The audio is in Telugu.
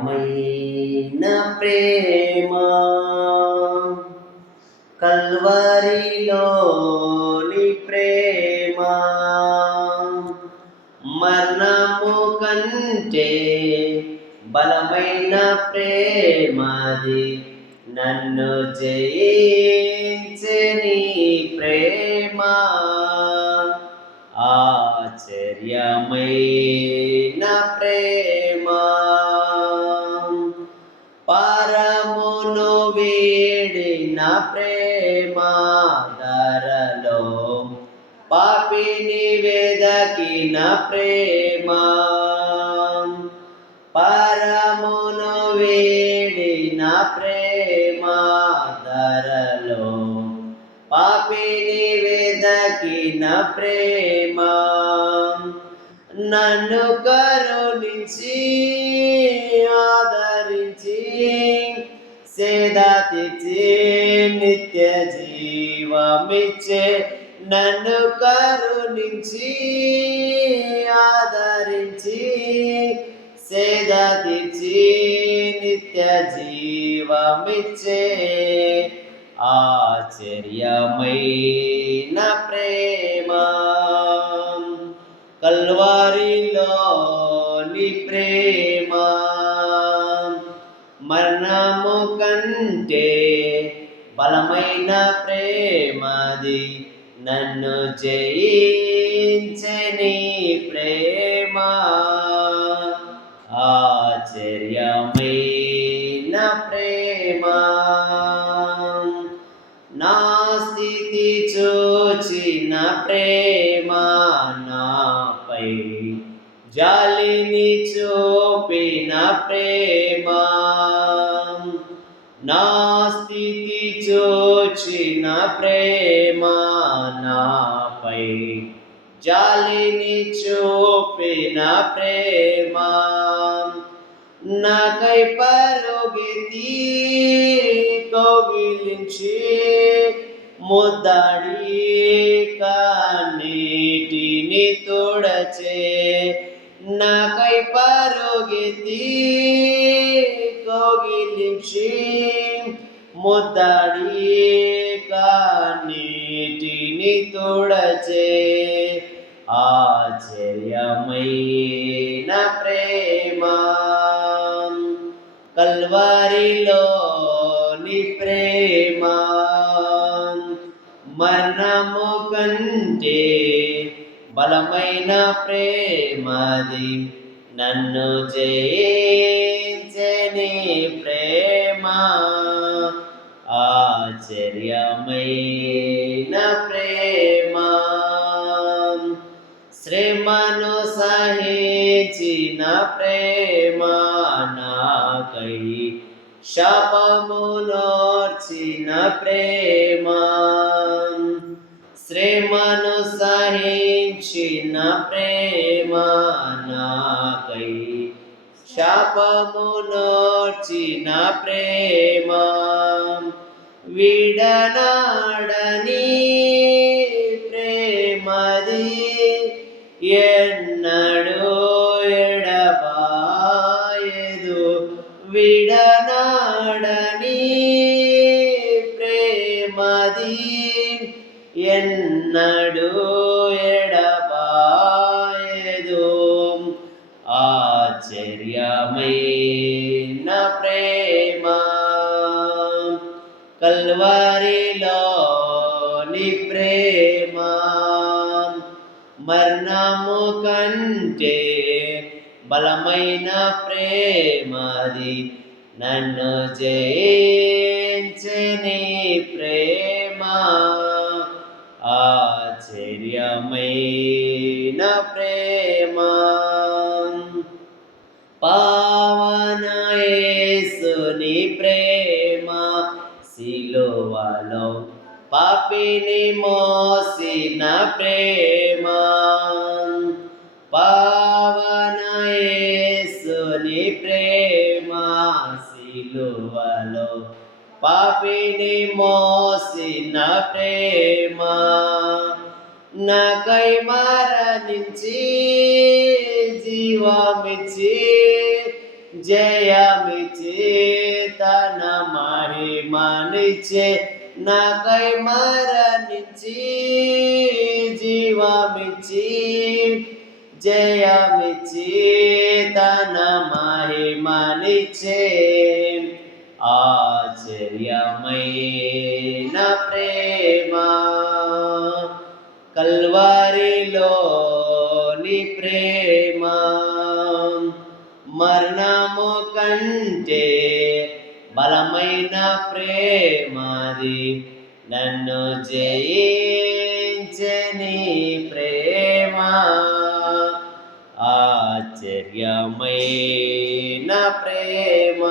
ఆశ్చర్యమైన ప్రేమ కల్వరిలోని ప్రేమ మరణము కంటే బలమైన ప్రేమది నన్ను జయించే నీ ప్రేమ ఆశ్చర్యమైన ప్రేమ పరమును వీడిన ప్రేమ ధరలో పాపిని వెదకిన ప్రేమ పరమును వీడిన ప్రేమ ధరలో పాపిని వెదకిన ప్రేమ నన్ను కరుణించి ఆదరించి సేదా తెచ్చి నిత్య జీవమిచ్చే నన్ను కరుణించి ఆదరించి సేదా తెచ్చి నిత్య జీవమిచ్చే ఆశ్చర్యమైన ప్రేమ కల్వారిలోని ప్రేమ మరణము కంటే బలమైన ప్రేమది నన్ను జయించే నీ ప్రేమ ఆశ్చర్యమైన ప్రేమ నా స్థితి చూచిన ప్రేమ నాపై జాలిని చూపిన ప్రేమ నా స్థితి చూచిన ప్రేమ నాపై జాలిని చూపిన ప్రేమ నాకై పరుగెత్తి కౌగిలించి ముద్దాడి కన్నీటిని తుడచే నాకై పరుగెత్తి కౌగిలించి ముద్దాడి కన్నీటిని తుడచే ఆశ్చర్యమైన ప్రేమ కల్వరిలోని ప్రేమ మరణము కంటే బలమైన ప్రేమది నన్ను జయించే నీ ప్రేమ ఆశ్చర్యమైన ప్రేమ శ్రమను సహించిన ప్రేమ నాకై శాపమునోర్చిన ప్రేమ శ్రమను సహించిన ప్రేమ నాకై శాపమునోర్చిన ప్రేమ విడనాడని ప్రేమది ఎన్నడూ ఎడబాయదు విడనాడని ప్రేమది ఎన్నడూ ఎడబాయదు ఆశ్చర్యమైన ప్రేమ కల్వరిలోని ప్రేమ మరణము కంటే బలమైన ప్రేమది నన్ను జయించే నీ ప్రేమ ఆశ్చర్యమైన ప్రేమ పావన యేసుని ప్రేమ సిలువలో పాపిని మోసిన ప్రేమ పావన యేసుని ప్రేమ సిలువలో పాపిని మోసిన ప్రేమ నాకై మరణించి జీవమిచ్చి జయమిచ్చి తన మహిమనిచ్చే నాకై మరణించి జీవమిచ్చి జయమిచ్చి తన మహిమనిచ్చే ఆశ్చర్యమైన ప్రేమ కల్వరిలోని ప్రేమ మరణము కంటే బలమైన ప్రేమది నన్ను జయించని ప్రేమ ఆశ్చర్యమైన ప్రేమ